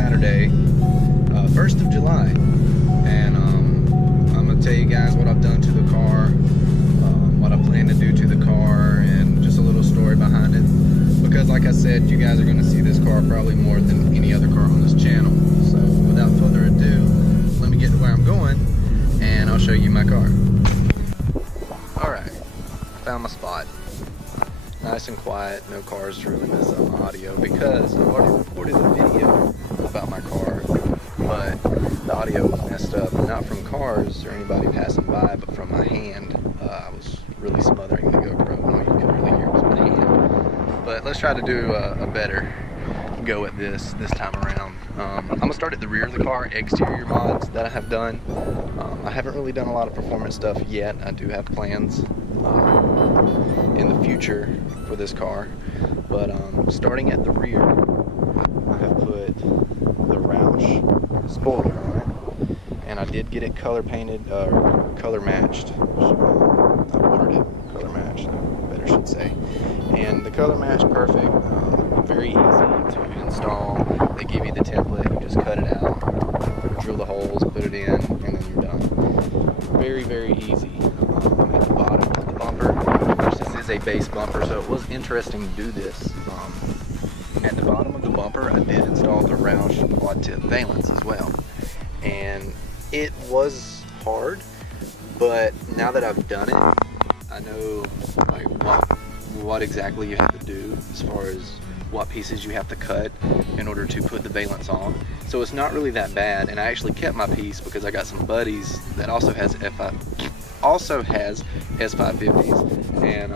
Saturday, 1st of July, and I'm going to tell you guys what I've done to the car, what I plan to do to the car, and just a little story behind it, because like I said, you guys are going to see this car probably more than any other car on this channel. So without further ado, let me get to where I'm going, and I'll show you my car. Alright, found my spot. Nice and quiet, no cars to really mess up my audio, because I've already recorded a video about my car, but the audio was messed up, not from cars or anybody passing by, but from my hand. I was really smothering the GoPro, all you could really hear was my hand. But let's try to do a better go at this time around. I'm going to start at the rear of the car, exterior mods that I have done. I haven't really done a lot of performance stuff yet. I do have plans in the future for this car, but starting at the rear, I have put the Roush spoiler on it, and I did get it color painted, color matched. I ordered it color matched, I better should say, and the color match perfect. Very easy to install. They give you the template, you just cut it out, drill the holes, put it in, and then you're done. Very, very easy. At the bottom of the bumper, which this is a base bumper, so it was interesting to do this. At the bottom of the bumper, I did install the Roush quad tip valence as well, and it was hard, but now that I've done it, I know like what exactly you have to do as far as what pieces you have to cut in order to put the valence on. So it's not really that bad, and I actually kept my piece because I got some buddies that also has S550s, and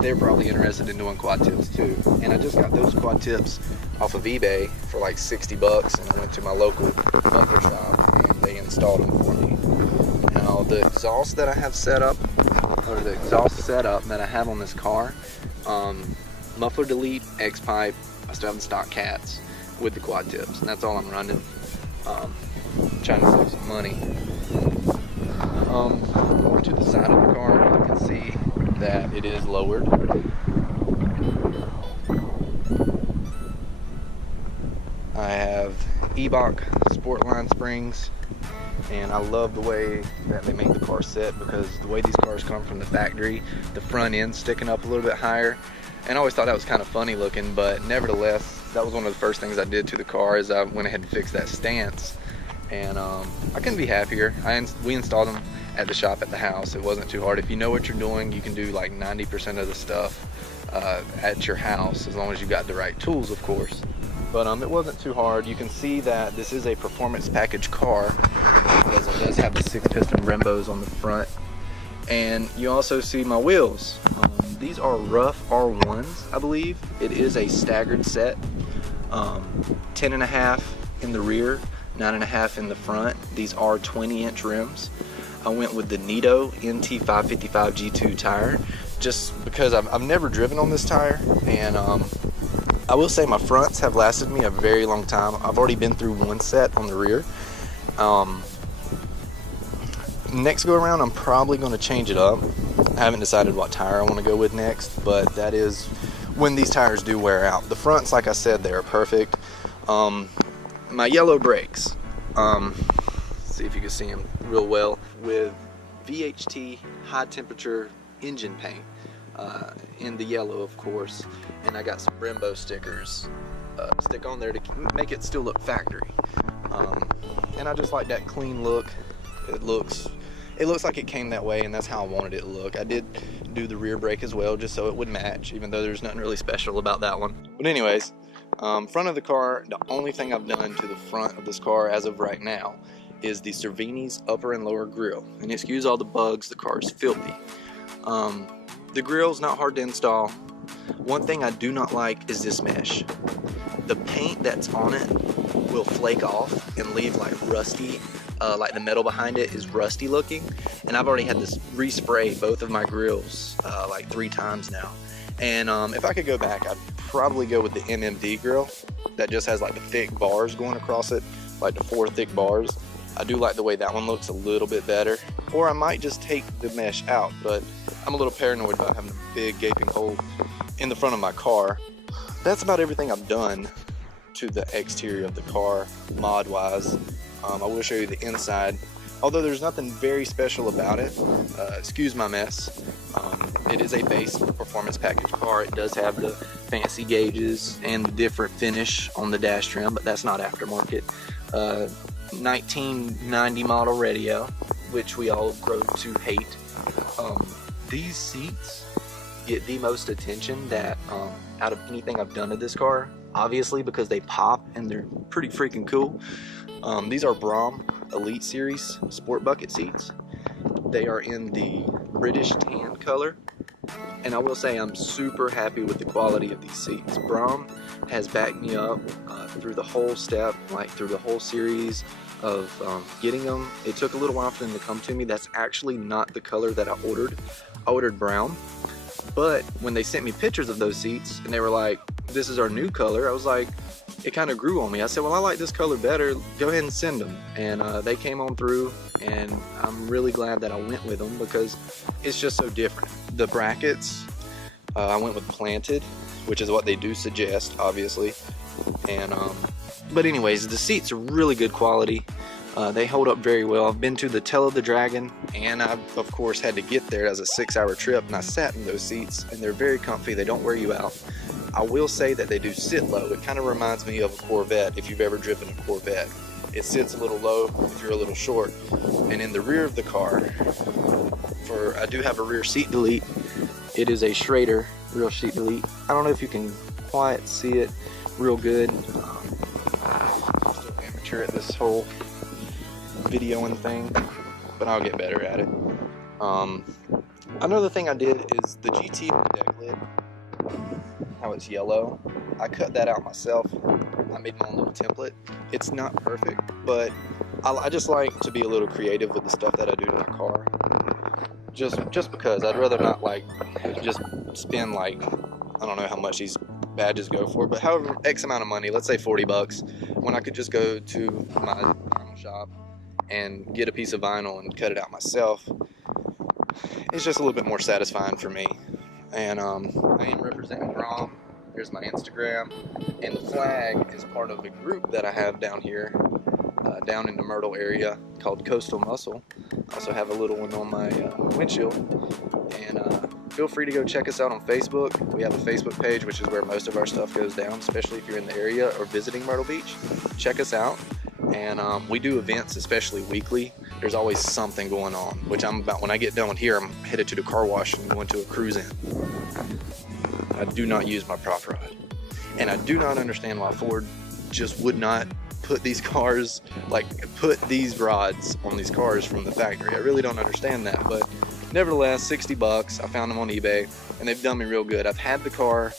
they're probably interested in doing quad tips too. And I just got those quad tips off of eBay for like 60 bucks, and I went to my local muffler shop and they installed them for me. Now the exhaust that I have set up, or the exhaust setup that I have on this car, muffler delete, X pipe, I still have the stock cats with the quad tips, and that's all I'm running. Trying to save some money. Going to the side of the car, you can see that it is lowered. I have Ebach Sportline springs, and I love the way that they make the car set, because the way these cars come from the factory, the front end sticking up a little bit higher, and I always thought that was kind of funny looking, but nevertheless, that was one of the first things I did to the car, is I went ahead and fixed that stance, and I couldn't be happier. We installed them at the shop at the house. It wasn't too hard. If you know what you're doing, you can do like 90% of the stuff at your house, as long as you got the right tools, of course. But it wasn't too hard. You can see that this is a performance package car, because it does have the 6-piston Brembos on the front. And you also see my wheels. These are rough R1s, I believe. It is a staggered set. 10.5 in the rear, 9.5 in the front. These are 20-inch rims. I went with the Nitto NT555 G2 tire, just because I've never driven on this tire, and I will say my fronts have lasted me a very long time. I've already been through one set on the rear. Next go around, I'm probably going to change it up. I haven't decided what tire I want to go with next, but that is when these tires do wear out. The fronts, like I said, they are perfect. My yellow brakes, see if you can see them real well, with VHT high temperature engine paint in the yellow, of course, and I got some Brembo stickers stick on there to make it still look factory, and I just like that clean look. It looks like it came that way, and that's how I wanted it to look. I did do the rear brake as well, just so it would match, even though there's nothing really special about that one. But anyways, front of the car, the only thing I've done to the front of this car as of right now is the Cervini's upper and lower grille. And excuse all the bugs, the car is filthy. The grille's not hard to install. One thing I do not like is this mesh. The paint that's on it will flake off and leave like rusty, like the metal behind it is rusty looking, and I've already had this respray both of my grills like 3 times now. And if I could go back, I'd probably go with the MMD grill that just has like the thick bars going across it, like the 4 thick bars. I do like the way that one looks a little bit better. Or I might just take the mesh out, but I'm a little paranoid about having a big gaping hole in the front of my car. That's about everything I've done to the exterior of the car mod wise. I will show you the inside, although there's nothing very special about it. Excuse my mess. It is a base performance package car. It does have the fancy gauges and the different finish on the dash trim, but that's not aftermarket. 1990 model radio, which we all grow to hate. These seats get the most attention that out of anything I've done to this car, obviously because they pop and they're pretty freaking cool. These are Brom Elite Series Sport Bucket seats. They are in the British tan color, and I will say I'm super happy with the quality of these seats. Brom has backed me up through the whole step, like through the whole series of getting them. It took a little while for them to come to me. That's actually not the color that I ordered. I ordered brown, but when they sent me pictures of those seats and they were like, this is our new color, I was like, it kind of grew on me. I said, well, I like this color better, go ahead and send them. And they came on through, and I'm really glad that I went with them because it's just so different. The brackets, I went with planted, which is what they do suggest, obviously. And but anyways, the seats are really good quality. They hold up very well. I've been to the Tail of the Dragon, and I've of course had to get there as a 6-hour trip, and I sat in those seats, and they're very comfy. They don't wear you out. I will say that they do sit low. It kind of reminds me of a Corvette, if you've ever driven a Corvette. It sits a little low if you're a little short. And in the rear of the car, I do have a rear seat delete. It is a Schrader rear seat delete. I don't know if you can quite see it real good. I'm still amateur at this whole videoing thing, but I'll get better at it. Another thing I did is the GT deck lid, how it's yellow. I cut that out myself. I made my own little template. It's not perfect, but I just like to be a little creative with the stuff that I do to my car. Just because I'd rather not like just spend like, I don't know how much these badges go for, but however X amount of money, let's say 40 bucks, when I could just go to my vinyl shop and get a piece of vinyl and cut it out myself. It's just a little bit more satisfying for me. And I am representing Brom. Here's my Instagram, and the flag is part of a group that I have down here, down in the Myrtle area called Coastal Muscle. I also have a little one on my windshield, and feel free to go check us out on Facebook. We have a Facebook page, which is where most of our stuff goes down, especially if you're in the area or visiting Myrtle Beach. Check us out, and we do events, especially weekly. There's always something going on, which I'm about. When I get done with here, I'm headed to the car wash and going to a cruise in. I do not use my prop rod, and I do not understand why Ford just would not put these cars, like put these rods on these cars from the factory. I really don't understand that, but nevertheless, 60 bucks. I found them on eBay, and they've done me real good. I've had the car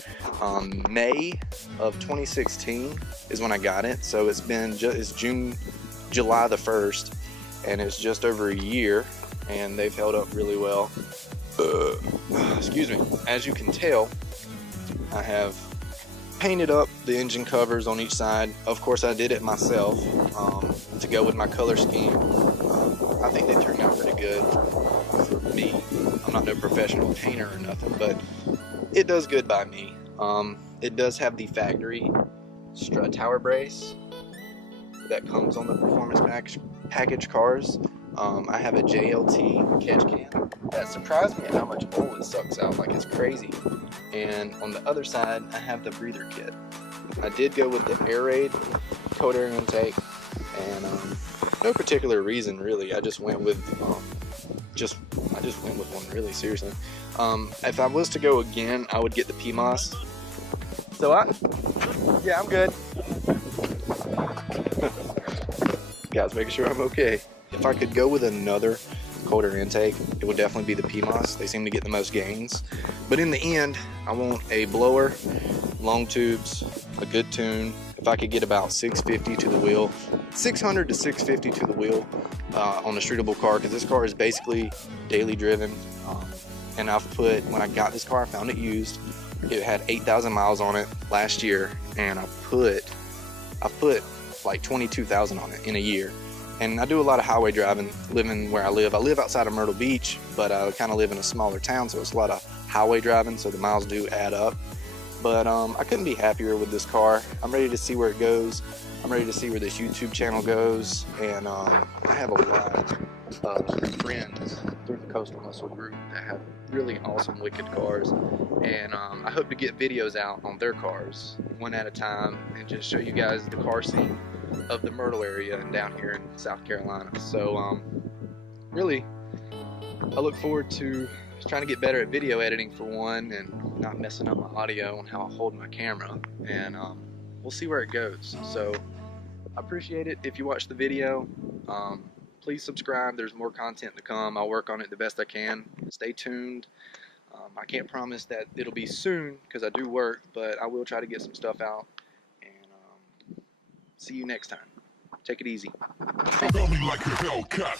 May of 2016 is when I got it, so it's been July the 1st, and it's just over a year, and they've held up really well. Excuse me. As you can tell, I have painted up the engine covers on each side. Of course, I did it myself to go with my color scheme. I think they turned out pretty good for me. I'm not no professional painter or nothing, but it does good by me. It does have the factory strut tower brace that comes on the performance package cars. I have a JLT catch can that surprised me at how much oil it sucks out, like it's crazy. And on the other side, I have the breather kit. I did go with the air raid cold air intake, and no particular reason really. I just went with I just went with one, really, seriously. If I was to go again, I would get the PMOS. So yeah, I'm good. Guys, making sure I'm okay. If I could go with another cold air intake, it would definitely be the PMOS. They seem to get the most gains. But in the end, I want a blower, long tubes, a good tune. If I could get about 650 to the wheel, 600 to 650 to the wheel on a streetable car, because this car is basically daily driven. And I've put, when I got this car, I found it used. It had 8,000 miles on it last year, and I put like 22,000 on it in a year. And I do a lot of highway driving, living where I live. I live outside of Myrtle Beach, but I kind of live in a smaller town, so it's a lot of highway driving, so the miles do add up. But I couldn't be happier with this car. I'm ready to see where it goes. I'm ready to see where this YouTube channel goes. And I have a lot of friends through the Coastal Muscle group that have really awesome wicked cars. And I hope to get videos out on their cars one at a time and just show you guys the car scene of the Myrtle area and down here in South Carolina. So really, I look forward to trying to get better at video editing for one, and not messing up my audio and how I hold my camera, and we'll see where it goes. So I appreciate it if you watch the video. Please subscribe. There's more content to come. I'll work on it the best I can. Stay tuned. I can't promise that it'll be soon because I do work, but I will try to get some stuff out, and see you next time. Take it easy. Tell me like a Hellcat.